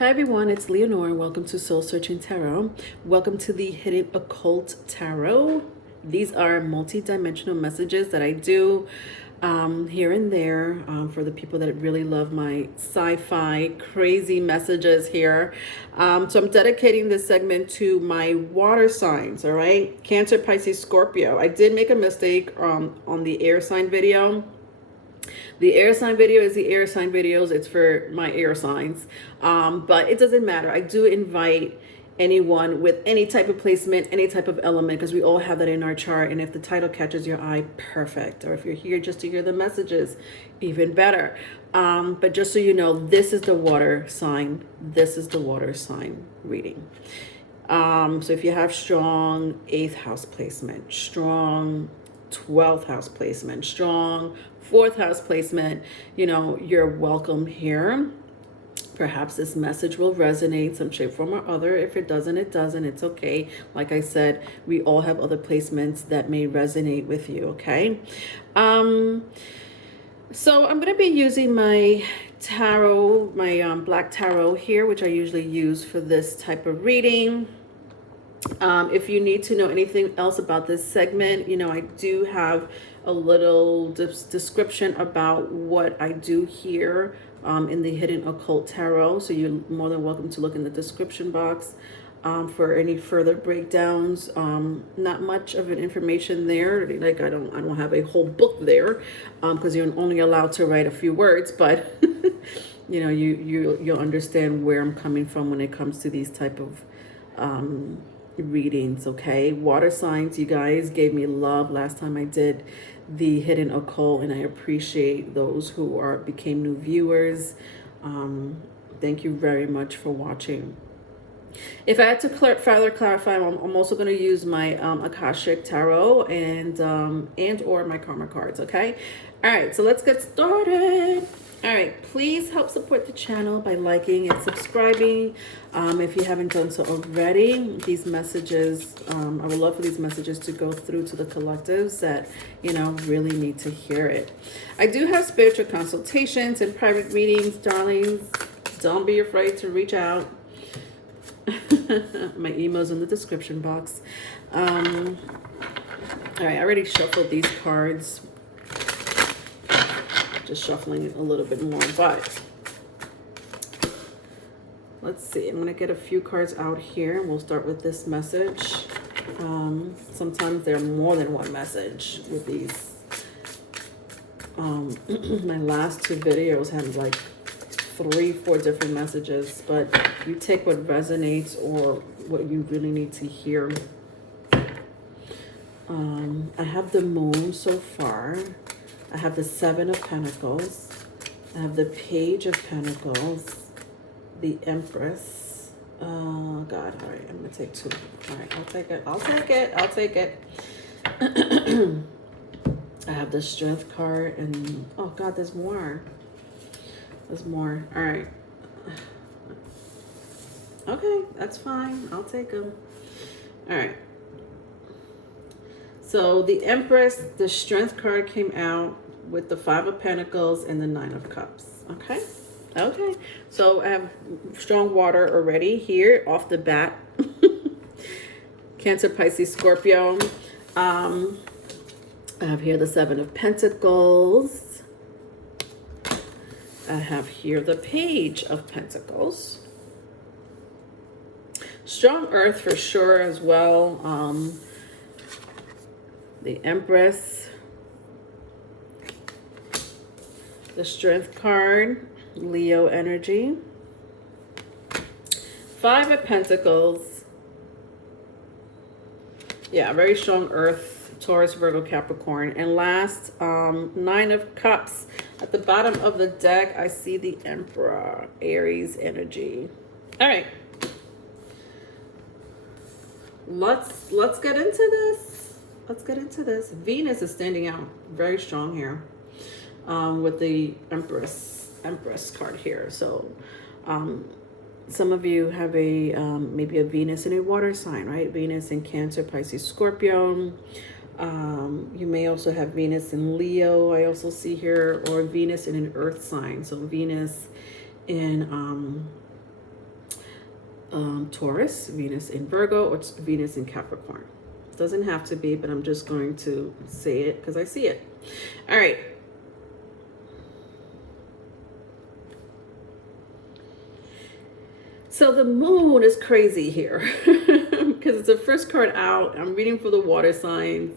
Hi everyone, it's Leonore. Welcome to Soul Searching Tarot. Welcome to the Hidden Occult Tarot. These are multi-dimensional messages that I do here and there for the people that really love my sci-fi crazy messages here. So I'm dedicating this segment to my water signs, all right? Cancer, Pisces, Scorpio. I did make a mistake on the air sign video. The air sign video is the air sign videos. It's for my air signs. But it doesn't matter. I do invite anyone with any type of placement, any type of element, because we all have that in our chart. And if the title catches your eye, perfect. Or if you're here just to hear the messages, even better. But just so you know, this is the water sign. This is the water sign reading. So if you have strong 8th house placement, strong 12th house placement, strong 4th house placement, you know, you're welcome here. Perhaps this message will resonate some shape, form, or other. If it doesn't, it doesn't. It's okay. Like I said, we all have other placements that may resonate with you, okay? So I'm going to be using my tarot, my black tarot here, which I usually use for this type of reading. If you need to know anything else about this segment, you know, I do have a little description about what I do here in the Hidden Occult Tarot. So you're more than welcome to look in the description box for any further breakdowns. Not much of an information there. Like I don't have a whole book there because you're only allowed to write a few words, but you know, you'll understand where I'm coming from when it comes to these type of readings. Okay, water signs, you guys gave me love last time I did the Hidden Occult, and I appreciate those who became new viewers. Thank you very much for watching. If I had to further clarify, I'm also going to use my Akashic Tarot and or my Karma cards. Okay, all right, so let's get started. All right, please help support the channel by liking and subscribing if you haven't done so already. These messages, I would love for these messages to go through to the collectives that, you know, really need to hear it. I do have spiritual consultations and private readings, darlings. Don't be afraid to reach out. My email's in the description box. All right, I already shuffled these cards. Just shuffling it a little bit more, but let's see. I'm gonna get a few cards out here. We'll start with this message. Sometimes there are more than one message with these. My last two videos had like 3-4 different messages, but you take what resonates or what you really need to hear. I have the Moon so far. I have the 7 of Pentacles. I have the Page of Pentacles. The Empress. Oh, God. All right. I'm going to take 2. All right. I'll take it. I'll take it. I'll take it. I have the Strength card. And, oh, God, there's more. There's more. All right. Okay. That's fine. I'll take them. All right. So the Empress, the Strength card came out with the 5 of Pentacles and the 9 of Cups. Okay. Okay. So I have strong water already here off the bat. Cancer, Pisces, Scorpio. I have here the 7 of Pentacles. I have here the Page of Pentacles. Strong Earth for sure as well. The Empress, the Strength card, Leo energy, 5 of Pentacles. Yeah, very strong Earth, Taurus, Virgo, Capricorn. And last, 9 of Cups. At the bottom of the deck, I see the Emperor, Aries energy. All right. Let's get into this. Let's get into this. Venus is standing out very strong here with the Empress card here. So some of you have a maybe a Venus in a water sign, right? Venus in Cancer, Pisces, Scorpio. You may also have Venus in Leo, I also see here, or Venus in an earth sign. So Venus in Taurus, Venus in Virgo, or Venus in Capricorn. It doesn't have to be, but I'm just going to say it because I see it. All right. So the moon is crazy here because it's the first card out. I'm reading for the water signs,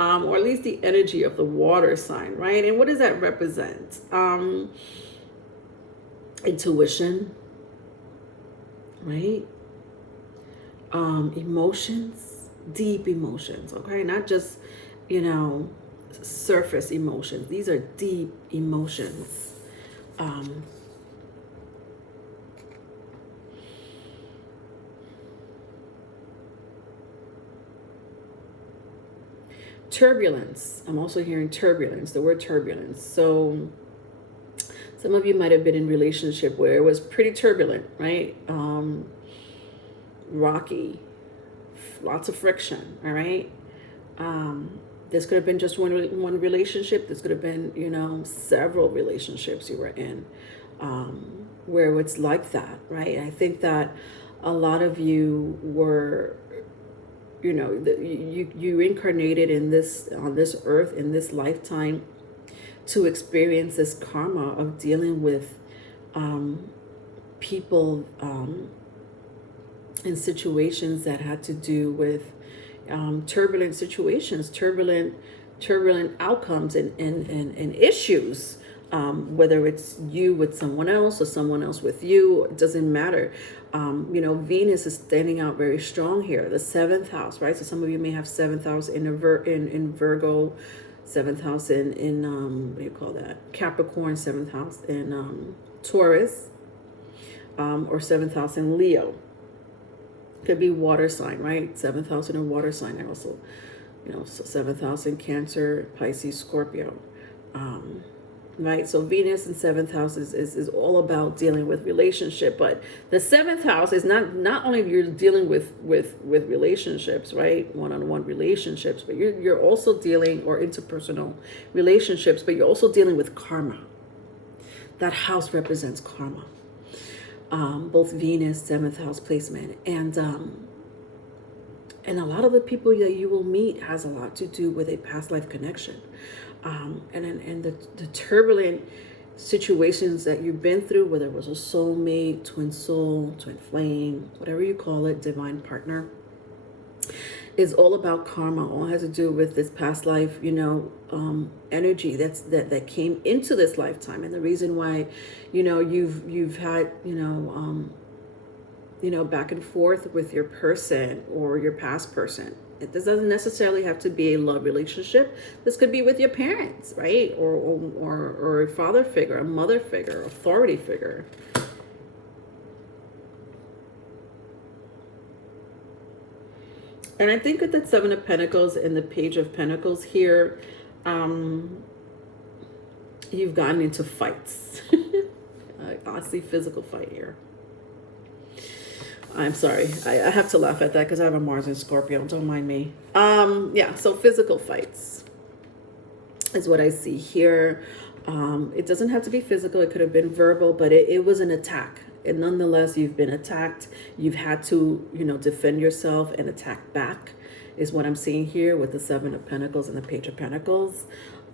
or at least the energy of the water sign, right? And what does that represent? Intuition, right? Emotions, deep emotions, okay? Not just, surface emotions. These are deep emotions. Turbulence. I'm also hearing turbulence, the word turbulence. So some of you might have been in a relationship where it was pretty turbulent, right? Rocky, lots of friction, all right? This could have been just one relationship. This could have been, several relationships you were in, where it's like that, right? I think that a lot of you were, you incarnated on this earth, in this lifetime, to experience this karma of dealing with people in situations that had to do with turbulent situations, turbulent outcomes and issues, whether it's you with someone else or someone else with you, it doesn't matter. Venus is standing out very strong here, the 7th house, right? So some of you may have 7th house in Virgo, 7th house in what do you call that? Capricorn, 7th house in Taurus, or 7th house in Leo. Could be water sign, right? 7th house in a water sign. I also, so 7th house in Cancer, Pisces, Scorpio. Right? So Venus in 7th house is all about dealing with relationship. But the 7th house is not only you're dealing with relationships, right? One-on-one relationships, but you're also dealing, or interpersonal relationships, but you're also dealing with karma. That house represents karma. Both Venus, 7th house placement, and a lot of the people that you will meet has a lot to do with a past life connection, and the turbulent situations that you've been through, whether it was a soulmate, twin soul, twin flame, whatever you call it, divine partner, is all about karma. All has to do with this past life, energy that came into this lifetime, and the reason why, you've had, back and forth with your person or your past person. This doesn't necessarily have to be a love relationship. This could be with your parents, right? Or a father figure, a mother figure, authority figure. And I think with the 7 of Pentacles and the Page of Pentacles here, you've gotten into fights. I see physical fight here. I'm sorry. I have to laugh at that because I have a Mars in Scorpio. Don't mind me. Yeah, so physical fights is what I see here. It doesn't have to be physical. It could have been verbal, but it was an attack. And nonetheless, you've been attacked. You've had to, defend yourself and attack back, is what I'm seeing here with the 7 of Pentacles and the Page of Pentacles.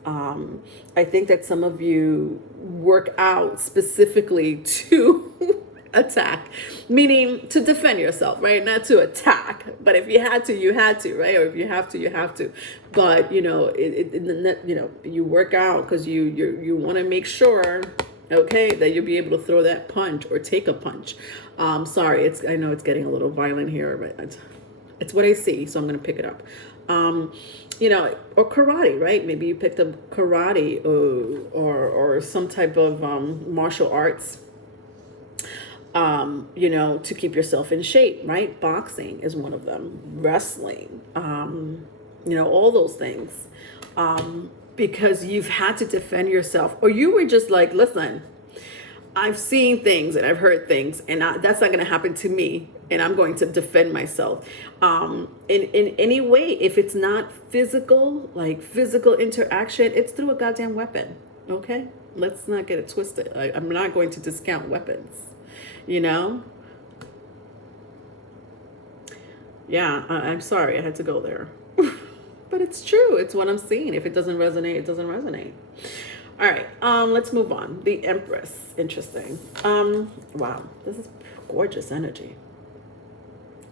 I think that some of you work out specifically to attack, meaning to defend yourself, right? Not to attack, but if you had to, you had to, right? Or if you have to, you have to. But you work out because you want to make sure, okay, that you'll be able to throw that punch or take a punch. Sorry, I know it's getting a little violent here, but it's what I see, so I'm going to pick it up. Or karate, right? Maybe you picked up karate or some type of martial arts, to keep yourself in shape, right? Boxing is one of them. Wrestling, all those things. Because you've had to defend yourself, or you were just like, listen, I've seen things and I've heard things, and that's not going to happen to me, and I'm going to defend myself. In any way, if it's not physical, like physical interaction, it's through a goddamn weapon, okay? Let's not get it twisted. I'm not going to discount weapons, Yeah, I'm sorry I had to go there. But it's true. It's what I'm seeing. If it doesn't resonate, it doesn't resonate. All right, let's move on. The Empress. Interesting. Wow, this is gorgeous energy.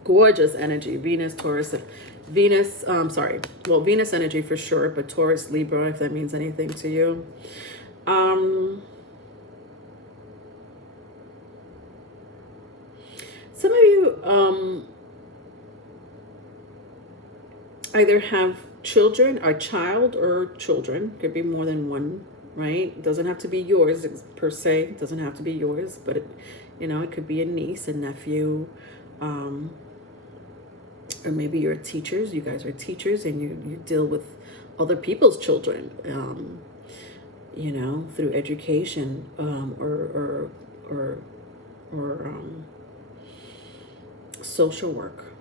Gorgeous energy. Venus, Taurus, Venus, sorry. Well, Venus energy for sure, but Taurus, Libra, if that means anything to you. Some of you either have children, a child or children. Could be more than one, right? It doesn't have to be yours per se. It doesn't have to be yours, but it could be a niece, a nephew, or maybe you're teachers. You guys are teachers, and you deal with other people's children, through education, or social work.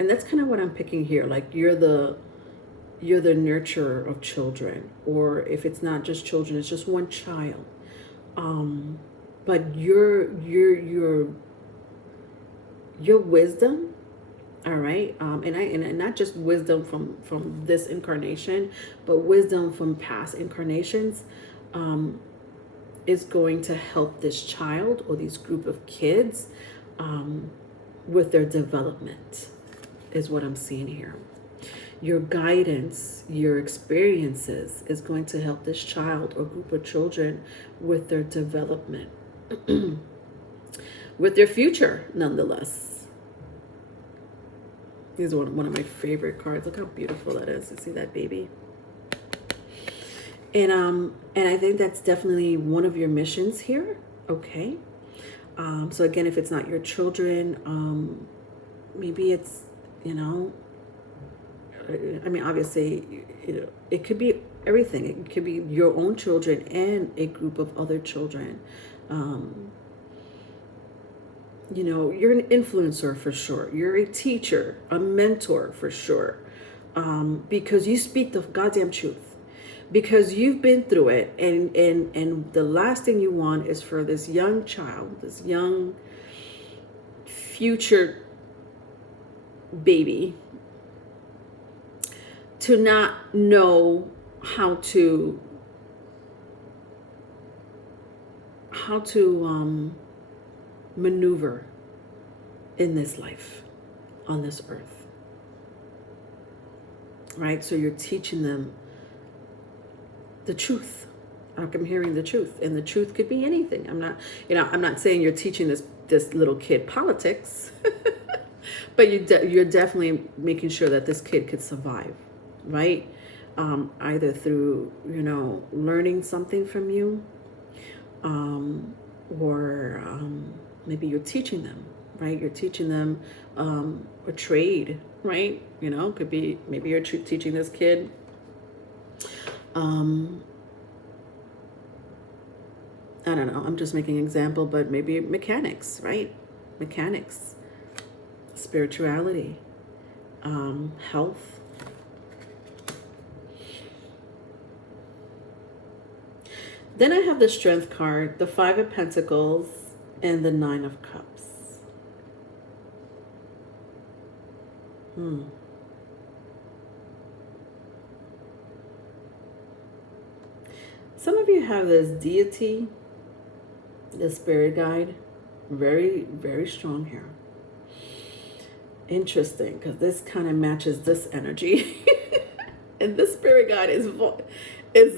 And that's kind of what I'm picking here. Like you're the nurturer of children, or if it's not just children, it's just one child. But your wisdom, all right, and not just wisdom from this incarnation, but wisdom from past incarnations, is going to help this child or this group of kids with their development, is what I'm seeing here. Your guidance, your experiences is going to help this child or group of children with their development, with their future, nonetheless. This is one of my favorite cards. Look how beautiful that is. You see that baby? And I think that's definitely one of your missions here. Okay. So again, if it's not your children, maybe it's, obviously, it could be everything. It could be your own children and a group of other children. You're an influencer for sure. You're a teacher, a mentor for sure, because you speak the goddamn truth. Because you've been through it, and the last thing you want is for this young child, this young future baby, to not know how to maneuver in this life, on this earth, right? So you're teaching them the truth. I'm hearing the truth, and the truth could be anything. I'm not saying you're teaching this little kid politics, but you're definitely making sure that this kid could survive, right? Either through learning something from you, or maybe you're teaching them, right? You're teaching them a trade, right? Could be maybe you're teaching this kid I don't know, I'm just making an example, but maybe mechanics, right? Mechanics, spirituality, health. Then I have the Strength card, the Five of Pentacles, and the Nine of Cups. Some of you have this deity, the spirit guide, very, very strong here. Interesting, because this kind of matches this energy. And this spirit guide is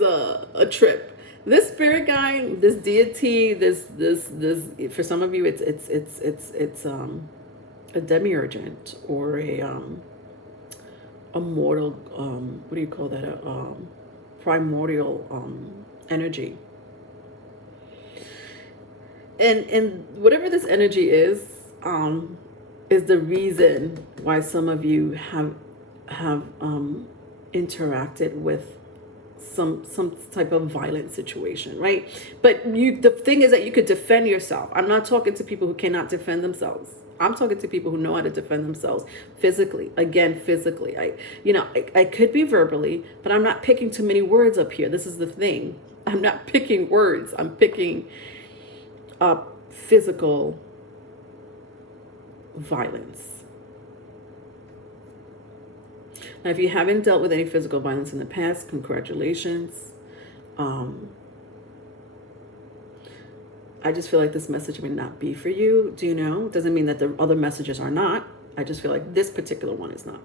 a trip. This spirit guide, this deity, this for some of you it's a demiurge or a mortal, what do you call that, a primordial energy. And whatever this energy is the reason why some of you have interacted with some type of violent situation, right? But the thing is that you could defend yourself. I'm not talking to people who cannot defend themselves. I'm talking to people who know how to defend themselves physically. Again, physically. I could be verbally, but I'm not picking too many words up here. This is the thing. I'm not picking words. I'm picking up physical violence. Now, if you haven't dealt with any physical violence in the past, congratulations. I just feel like this message may not be for you. Do you know? Doesn't mean that the other messages are not. I just feel like this particular one is not.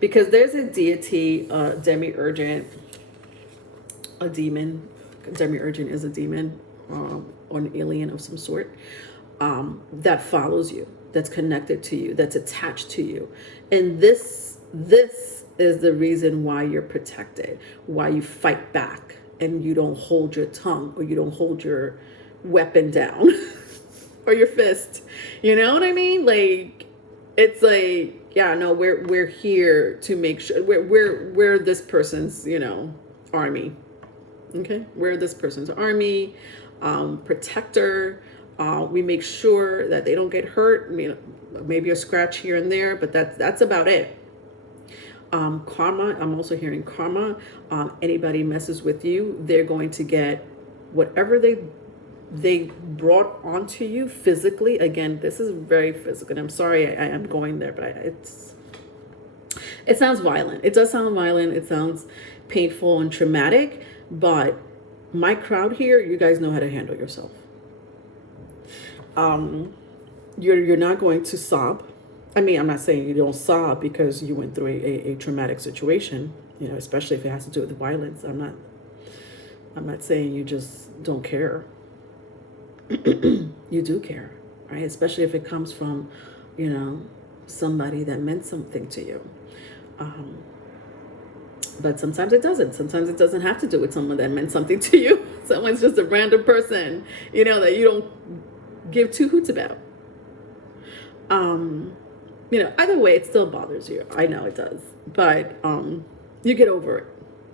Because there's a deity, Demiurge, a demon. Demiurge is a demon or an alien of some sort that follows you, that's connected to you, that's attached to you. And this is the reason why you're protected, why you fight back and you don't hold your tongue or you don't hold your weapon down or your fist. You know what I mean? Like, it's like, yeah, no, we're here to make sure we're this person's, you know, army. Okay, we're this person's army, protector. We make sure that they don't get hurt. I mean, maybe a scratch here and there, but that's about it. Karma. I'm also hearing karma. Anybody messes with you, they're going to get whatever they brought onto you physically. Again, this is very physical. And I'm sorry I am going there, but it sounds violent. It does sound violent. It sounds painful and traumatic. But my crowd here, you guys know how to handle yourself. You're not going to sob. I mean, I'm not saying you don't sob because you went through a traumatic situation, you know, especially if it has to do with violence. I'm not saying you just don't care. You do care, right? Especially if it comes from, you know, somebody that meant something to you. But sometimes it doesn't. Sometimes it doesn't have to do with someone that meant something to you. Someone's just a random person, you know, that you don't give two hoots about. You know, either way, it still bothers you. I know it does. But you get over it.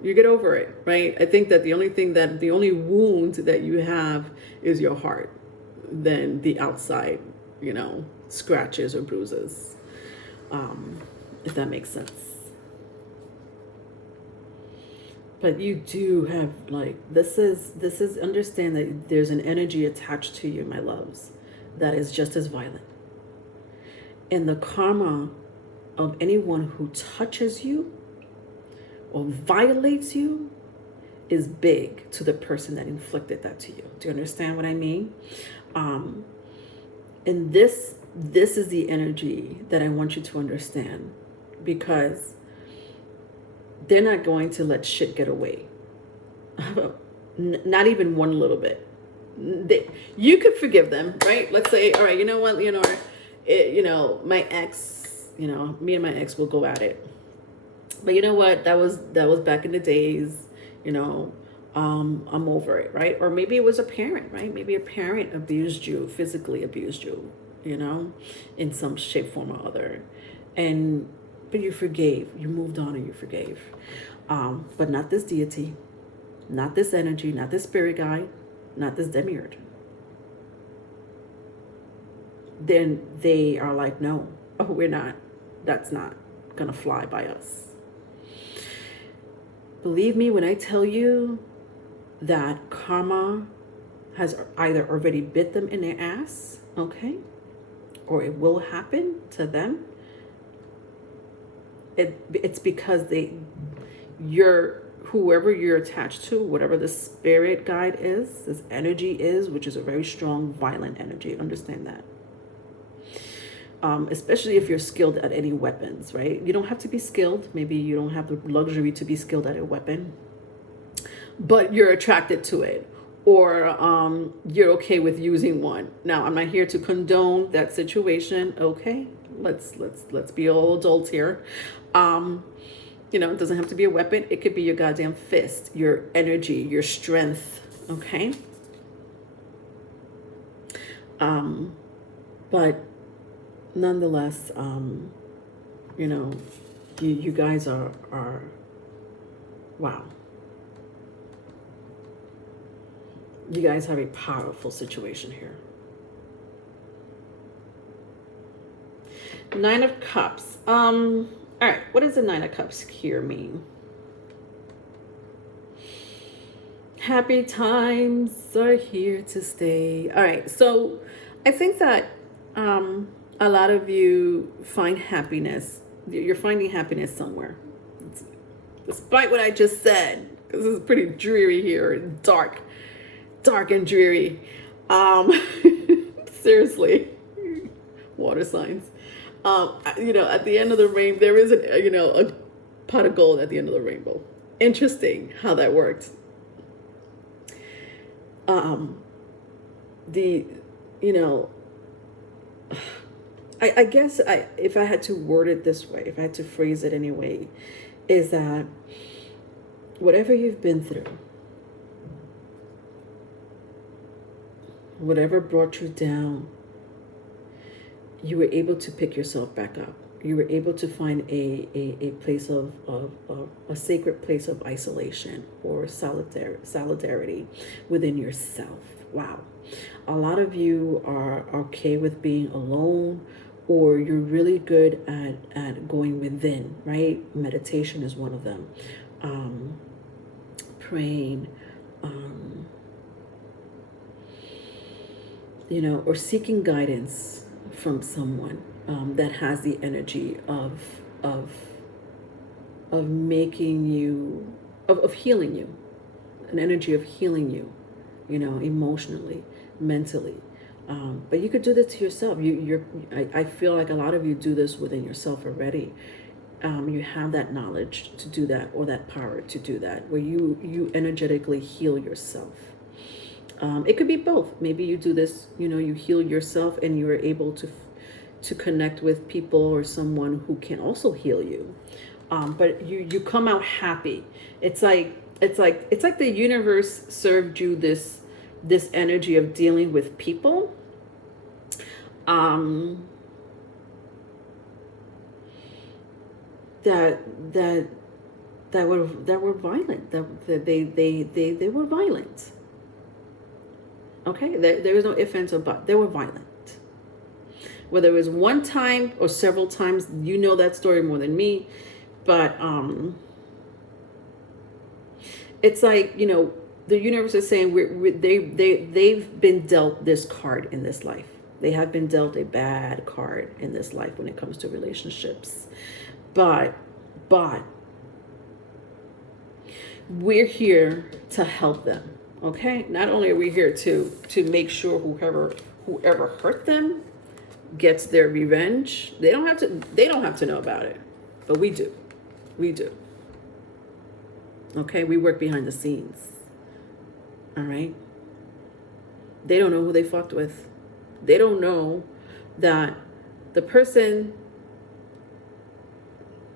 You get over it, right? I think that the only wound that you have is your heart than the outside, you know, scratches or bruises, if that makes sense. But you do have, like, this is understand that there's an energy attached to you, my loves, that is just as violent. And the karma of anyone who touches you or violates you is big to the person that inflicted that to you. Do you understand what I mean? And this is the energy that I want you to understand, because they're not going to let shit get away. Not even one little bit. You could forgive them, right? Let's say, all right, you know what, Leonora, my ex, me and my ex will go at it. But you know what? That was back in the days, I'm over it, right? Or maybe it was a parent, right? Maybe a parent abused you, physically abused you, in some shape, form, or other. But you forgave, you moved on and you forgave. But not this deity, not this energy, not this spirit guide, not this demiurge. Then they are like, no, we're not. That's not gonna fly by us. Believe me when I tell you that karma has either already bit them in their ass, okay? Or it will happen to them. It's because whoever you're attached to, whatever the spirit guide is, this energy is, which is a very strong, violent energy. Understand that. Especially if you're skilled at any weapons, right? You don't have to be skilled. Maybe you don't have the luxury to be skilled at a weapon, but you're attracted to it, or you're okay with using one. Now, I'm not here to condone that situation. Okay, let's be all adults here. It doesn't have to be a weapon. It could be your goddamn fist, your energy, your strength. Okay. But nonetheless, you guys are wow. You guys have a powerful situation here. 9 of Cups. All right, what does the 9 of Cups here mean? Happy times are here to stay. All right, so I think that a lot of you find happiness. You're finding happiness somewhere, despite what I just said. This is pretty dreary here, dark, dark and dreary. Um, seriously, water signs. At the end of the rainbow, there is a pot of gold at the end of the rainbow. Interesting how that worked. The you know I guess if I had to word it this way, if I had to phrase it anyway, is that whatever you've been through, whatever brought you down, you were able to pick yourself back up. You were able to find a place of a sacred place of isolation or solidarity within yourself. Wow. A lot of you are okay with being alone, or you're really good at going within, right? Meditation is one of them. Praying, or seeking guidance from someone that has the energy of making you, of healing you, an energy of healing you, emotionally, mentally. But you could do this to yourself. I feel like a lot of you do this within yourself already. You have that knowledge to do that, or that power to do that, where you energetically heal yourself. It could be both. Maybe you do this, you heal yourself and you're able to connect with people or someone who can also heal you. But you come out happy. It's like the universe served you this energy of dealing with people. That were violent. That they were violent. Okay, there is no ifs, ands, or buts. They were violent. Whether it was one time or several times, you know that story more than me. But it's like, the universe is saying they've been dealt this card in this life. They have been dealt a bad card in this life when it comes to relationships. But we're here to help them. Okay, not only are we here to make sure whoever hurt them gets their revenge. They don't have to know about it, but we do. Okay, we work behind the scenes. All right. They don't know who they fucked with. They don't know that the person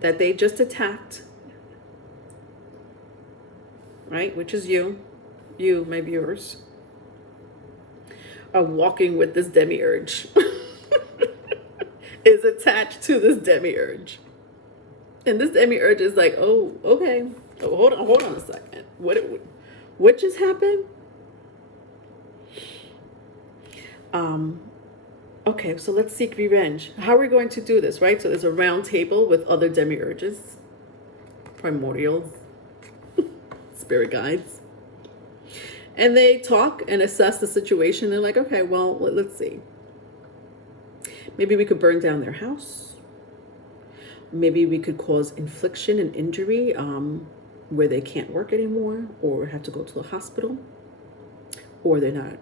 that they just attacked, right, which is you, my viewers, are walking with this demiurge, is attached to this demiurge. And this demiurge is like, oh, okay. Oh, hold on a second. What just happened? Okay, so let's seek revenge. How are we going to do this, right? So there's a round table with other demiurges, primordials, spirit guides. And they talk and assess the situation. They're like, okay, well, let's see. Maybe we could burn down their house. Maybe we could cause infliction and injury where they can't work anymore or have to go to the hospital. Or they're not,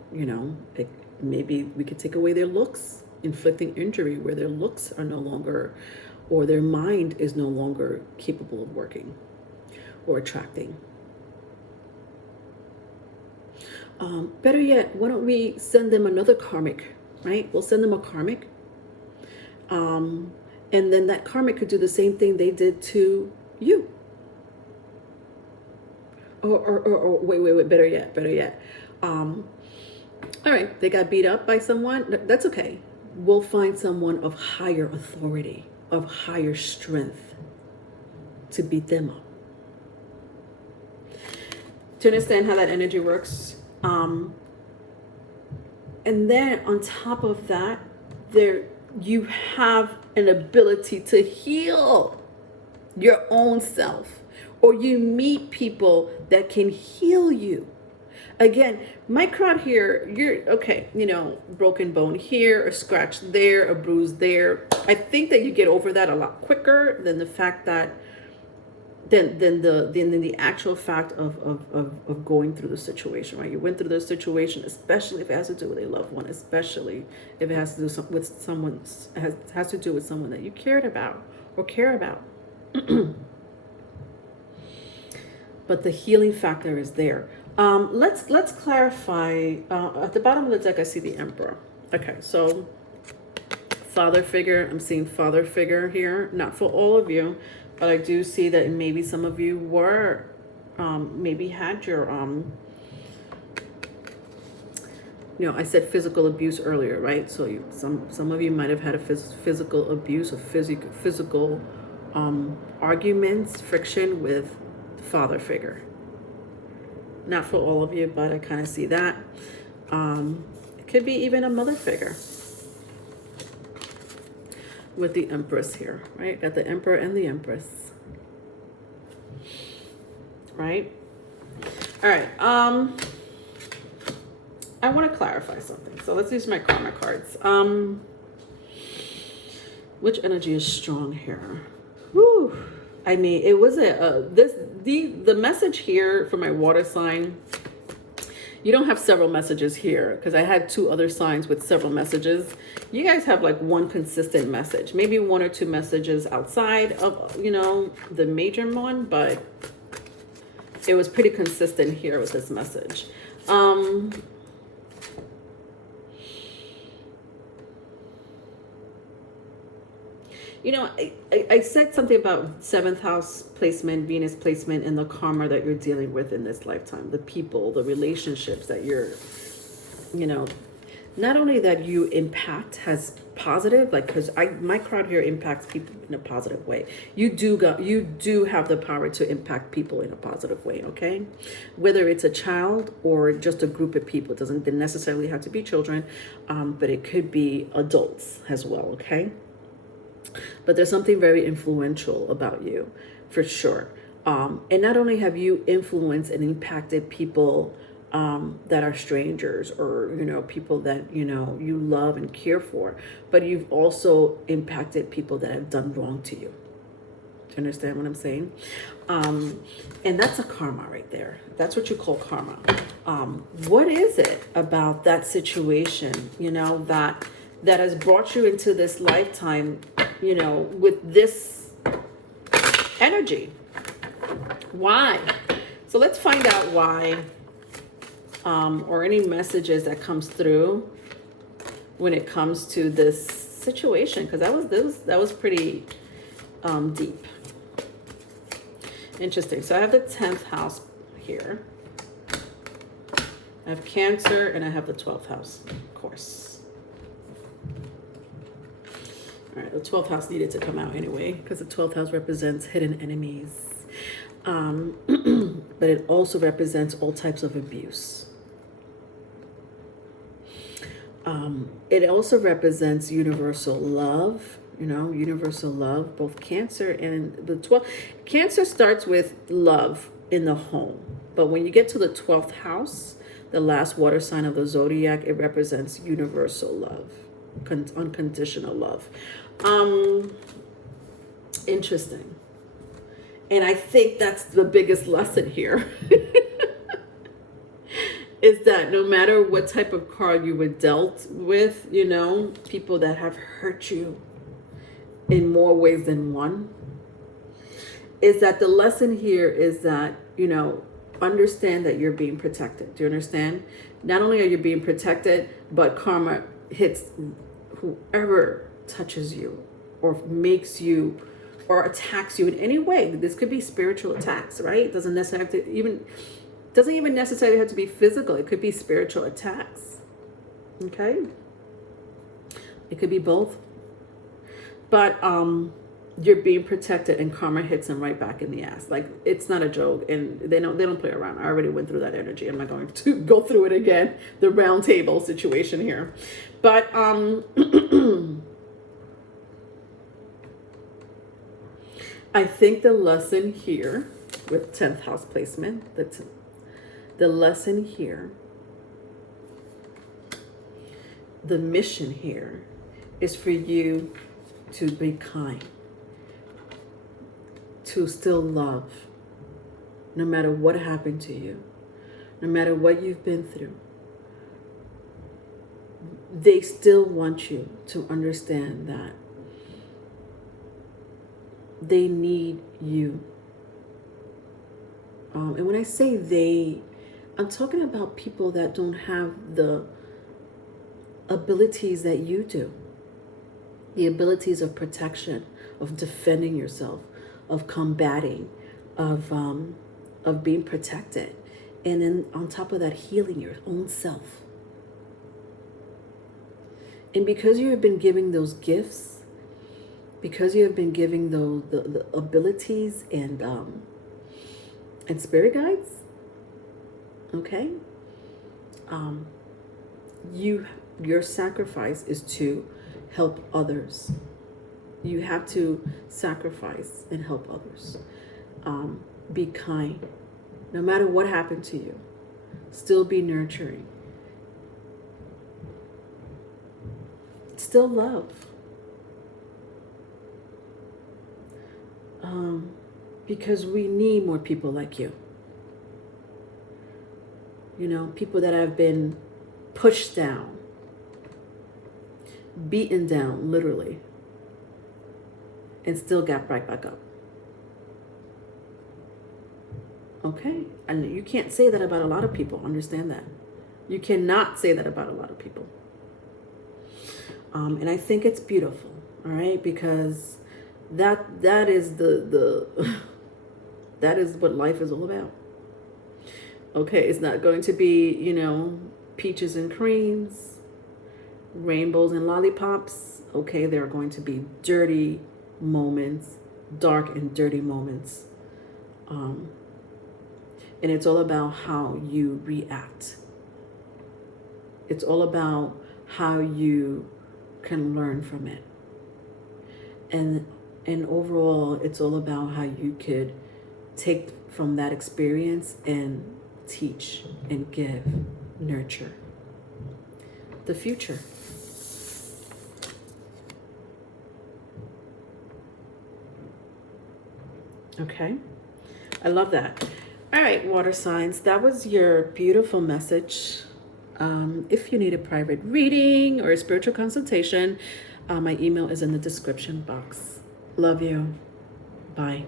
maybe we could take away their looks, inflicting injury where their looks are no longer, or their mind is no longer capable of working or attracting. Better yet, why don't we send them another karmic, right? We'll send them a karmic. And then that karmic could do the same thing they did to you. Or wait, better yet. All right, they got beat up by someone. That's okay. We'll find someone of higher authority, of higher strength to beat them up. To understand how that energy works. And then on top of that, you have an ability to heal your own self, or you meet people that can heal you. Again, my crowd here, you're okay, you know, broken bone here, a scratch there, a bruise there. I think that you get over that a lot quicker than the fact that than the actual fact of going through the situation, right? You went through the situation, especially if it has to do with a loved one, especially if it has to do with someone, has to do with someone that you cared about or care about. But the healing factor is there. Let's clarify. At the bottom of the deck, I see the Emperor. Okay, so father figure. I'm seeing father figure here. Not for all of you, but I do see that maybe some of you were, maybe had your, you know, I said physical abuse earlier, right? So some of you might have had a physical abuse or physical arguments, friction with father figure. Not for all of you, but I kind of see that. It could be even a mother figure with the Empress here, right? Got the Emperor and the Empress, right? All right. I want to clarify something. So let's use my karma cards. Which energy is strong here? Woo. I mean, it was the message here for my water sign. You don't have several messages here because I had two other signs with several messages. You guys have like one consistent message, maybe one or two messages outside of, you know, the major one, but it was pretty consistent here with this message. You know, I said something about 7th house placement, Venus placement, and the karma that you're dealing with in this lifetime, the people, the relationships that you're, you know, not only that you impact has positive, like, because my crowd here impacts people in a positive way. You do have the power to impact people in a positive way, okay? Whether it's a child or just a group of people, it doesn't necessarily have to be children, but it could be adults as well, okay? But there's something very influential about you, for sure. And not only have you influenced and impacted people that are strangers, or, you know, people that, you know, you love and care for, but you've also impacted people that have done wrong to you. Do you understand what I'm saying? And that's a karma right there. That's what you call karma. What is it about that situation, you know, that has brought you into this lifetime, you know, with this energy? Why? So let's find out why, or any messages that comes through when it comes to this situation, because that was pretty deep. Interesting. So I have the 10th house here. I have Cancer, and I have the 12th house, of course. All right, the 12th house needed to come out anyway, because the 12th house represents hidden enemies. But it also represents all types of abuse. It also represents universal love, you know, universal love, both Cancer and the 12th. Cancer starts with love in the home. But when you get to the 12th house, the last water sign of the zodiac, it represents universal love, unconditional love. Interesting. And I think that's the biggest lesson here. Is that no matter what type of card you were dealt with, you know, people that have hurt you in more ways than one, is that the lesson here is that, you know, understand that you're being protected. Do you understand? Not only are you being protected, but karma hits whoever touches you or makes you or attacks you in any way. This could be spiritual attacks, right? It doesn't even necessarily have to be physical. It could be spiritual attacks. Okay? It could be both. But you're being protected, and karma hits them right back in the ass. Like, it's not a joke, and they don't play around. I already went through that energy. I'm not going to go through it again. The round table situation here. But I think the lesson here with 10th house placement, The lesson here, the mission here, is for you to be kind, to still love, no matter what happened to you, no matter what you've been through. They still want you to understand that they need you. And when I say they, I'm talking about people that don't have the abilities that you do. The abilities of protection, of defending yourself, of combating, of being protected. And then on top of that, healing your own self. And because you have been giving those gifts, because you have been giving those the abilities and spirit guides, okay, your sacrifice is to help others. You have to sacrifice and help others. Be kind, no matter what happened to you. Still be nurturing. Still love. Because we need more people like you. You know, people that have been pushed down, beaten down, literally, and still got right back up. Okay? And you can't say that about a lot of people. Understand that. You cannot say that about a lot of people. And I think it's beautiful, all right? Because that is the that is what life is all about. Okay, it's not going to be, you know, peaches and creams, rainbows and lollipops. Okay, there are going to be dirty moments, dark and dirty moments. And it's all about how you react. It's all about how you can learn from it. And overall, it's all about how you could take from that experience and teach and give, nurture the future. Okay, I love that. All right, water signs, that was your beautiful message. If you need a private reading or a spiritual consultation, my email is in the description box. Love you. Bye.